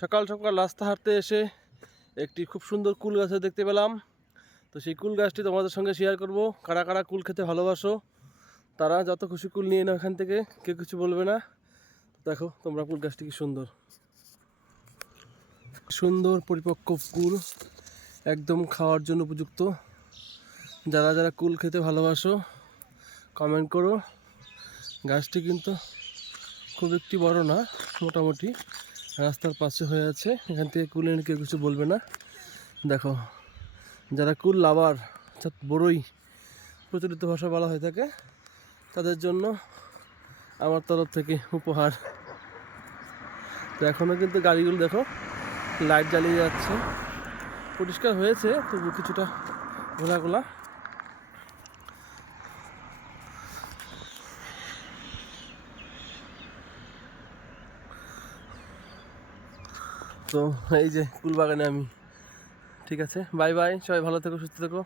সকাল সকাল রাস্তা হাঁটতে এসে একটি খুব সুন্দর কুল গাছ দেখতে পেলাম। তো সেই কুল গাছটি তোমাদের সঙ্গে শেয়ার করব। কারা কারা কুল খেতে ভালোবাসো তারা যত খুশি কুল নিয়ে নাও এখান থেকে, কেউ কিছু বলবে না। দেখো তোমরা কুল গাছটি কি সুন্দর, সুন্দর পরিপক্ক কুল, একদম খাওয়ার জন্য উপযুক্ত। যারা যারা কুল খেতে ভালোবাসো কমেন্ট করো। গাছটি কিন্তু খুব একটি বড় না, মোটামুটি রাস্তার পাশে হয়ে আছে। এখান থেকে কুল এনে কেউ কিছু বলবে না। দেখো, যারা কুল লাভার, অর্থাৎ বড়ই প্রচলিত ভাষা বলা হয়ে থাকে, তাদের জন্য আমার তরফ থেকে উপহার। তো এখনও কিন্তু গাড়িগুলো দেখো লাইট জ্বালিয়ে যাচ্ছে, পরিষ্কার হয়েছে তবু কিছুটা ঘোলাগুলা। তো এই যে কুল বাগানে আমি। ঠিক আছে, বাই বাই, সবাই ভালো থেকো, সুস্থ থেকো।